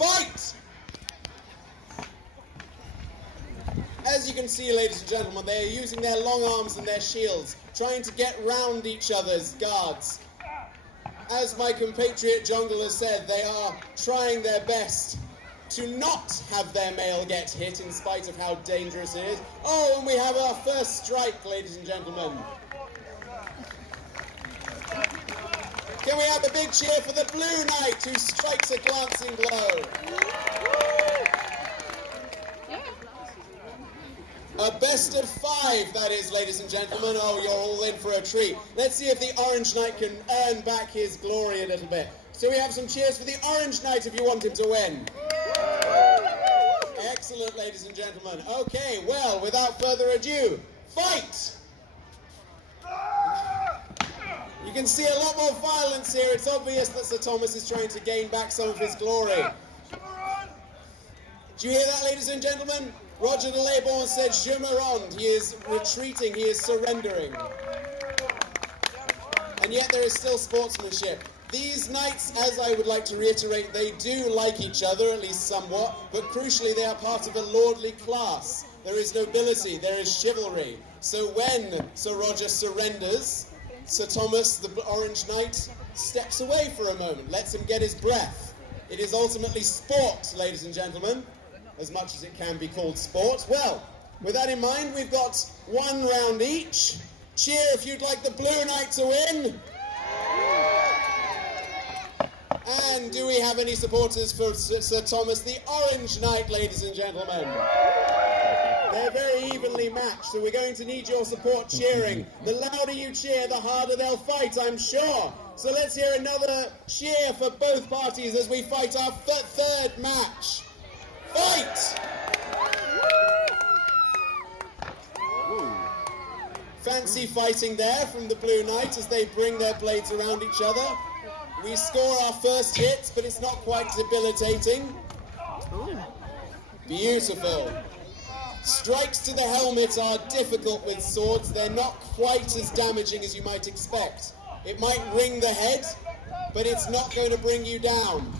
Fight! As you can see, ladies and gentlemen, they are using their long arms and their shields, trying to get round each other's guards. As my compatriot Jungle has said, they are trying their best to not have their mail get hit in spite of how dangerous it is. Oh, and we have our first strike, ladies and gentlemen. Can we have a big cheer for the Blue Knight who strikes a glancing blow? A best of 5, that is, ladies and gentlemen. Oh, you're all in for a treat. Let's see if the Orange Knight can earn back his glory a little bit. So we have some cheers for the Orange Knight if you want him to win. Excellent, ladies and gentlemen. Okay, well, without further ado, fight! You can see a lot more violence here. It's obvious that Sir Thomas is trying to gain back some of his glory. Do you hear that, ladies and gentlemen? Roger de Leybourn said, "Je me rends." He is retreating, he is surrendering. And yet there is still sportsmanship. These knights, as I would like to reiterate, they do like each other, at least somewhat, but crucially they are part of a lordly class. There is nobility, there is chivalry. So when Sir Roger surrenders, Sir Thomas, the Orange Knight, steps away for a moment, lets him get his breath. It is ultimately sport, ladies and gentlemen, as much as it can be called sport. Well, with that in mind, we've got 1 round each. Cheer if you'd like the Blue Knight to win. And do we have any supporters for Sir Thomas, the Orange Knight, ladies and gentlemen? They're very evenly matched, so we're going to need your support cheering. The louder you cheer, the harder they'll fight, I'm sure. So let's hear another cheer for both parties as we fight our third match. Fight! Fancy fighting there from the Blue Knight as they bring their blades around each other. We score our first hit, but it's not quite debilitating. Beautiful. Strikes to the helmet are difficult with swords. They're not quite as damaging as you might expect. It might ring the head, but it's not going to bring you down.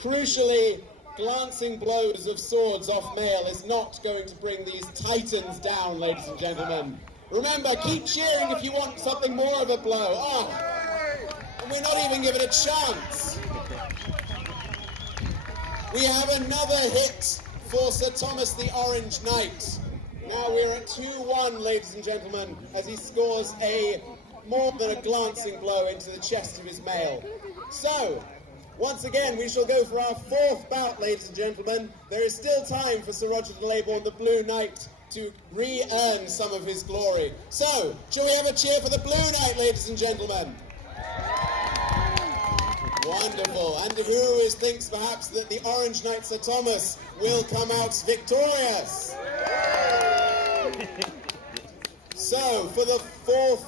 Crucially, glancing blows of swords off mail is not going to bring these titans down, ladies and gentlemen. Remember, keep cheering if you want something more of a blow. Oh, and we're not even given a chance. We have another hit for Sir Thomas the Orange Knight. Now we're at 2-1, ladies and gentlemen, as he scores a more than a glancing blow into the chest of his mail. So, once again, we shall go for our 4th bout, ladies and gentlemen. There is still time for Sir Roger de Leybourn, the Blue Knight, to re-earn some of his glory. So, shall we have a cheer for the Blue Knight, ladies and gentlemen? Wonderful. And who thinks perhaps that the Orange Knight, Sir Thomas, will come out victorious? So, for the 4th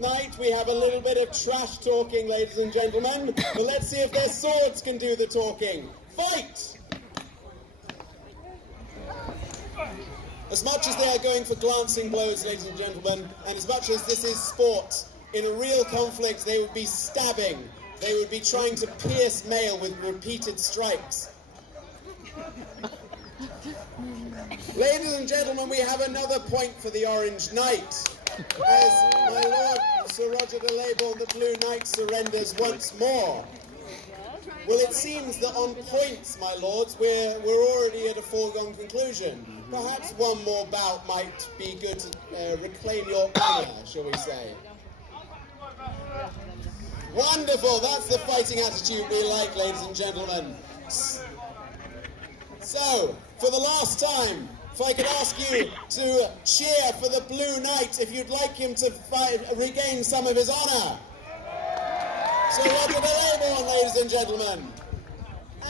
night, we have a little bit of trash talking, ladies and gentlemen. But let's see if their swords can do the talking. Fight! As much as they are going for glancing blows, ladies and gentlemen, and as much as this is sport, in a real conflict they would be stabbing. They would be trying to pierce mail with repeated strikes. Ladies and gentlemen, we have another point for the Orange Knight, as my lord Sir Roger de Leybourn, the Blue Knight, surrenders once more. Well, it seems that on points, my lords, we're already at a foregone conclusion. Perhaps one more bout might be good to reclaim your honour, shall we say. Wonderful, that's the fighting attitude we like, ladies and gentlemen. So, for the last time, if I could ask you to cheer for the Blue Knight if you'd like him to regain some of his honour. So Roger de Leybourn, ladies and gentlemen.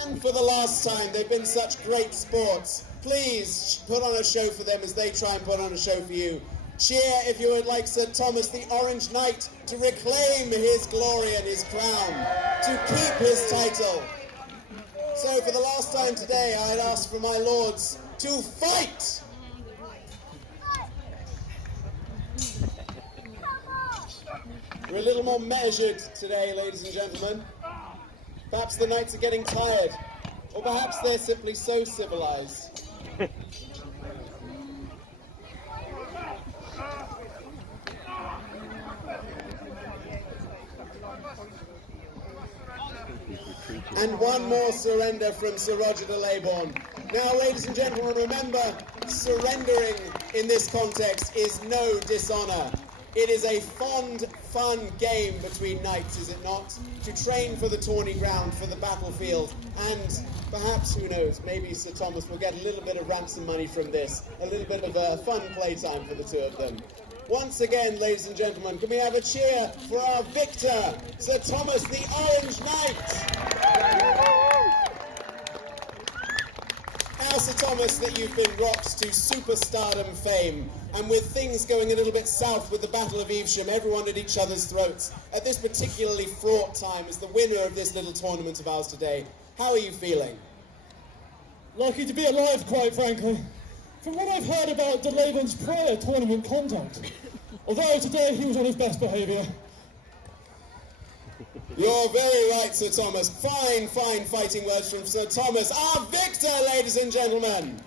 And for the last time, they've been such great sports. Please put on a show for them as they try and put on a show for you. Cheer if you would like Sir Thomas the Orange Knight to reclaim his glory and his crown, to keep his title. So for the last time today, I'd ask for my lords to fight! We're a little more measured today, ladies and gentlemen. Perhaps the knights are getting tired, or perhaps they're simply so civilized. And one more surrender from Sir Roger de Leybourne. Now, ladies and gentlemen, remember, surrendering in this context is no dishonor. It is a fond, fun game between knights, is it not? To train for the tourney ground, for the battlefield, and perhaps, who knows, maybe Sir Thomas will get a little bit of ransom money from this, a little bit of a fun playtime for the two of them. Once again, ladies and gentlemen, can we have a cheer for our victor, Sir Thomas the Orange Knight? Now, Sir Thomas, that you've been rocked to superstardom fame, and with things going a little bit south with the Battle of Evesham, everyone at each other's throats, at this particularly fraught time as the winner of this little tournament of ours today, how are you feeling? Lucky to be alive, quite frankly. From what I've heard about de Leybourne's prior tournament conduct, although today he was on his best behaviour. You're very right, Sir Thomas. Fine, fine fighting words from Sir Thomas, our victor, ladies and gentlemen.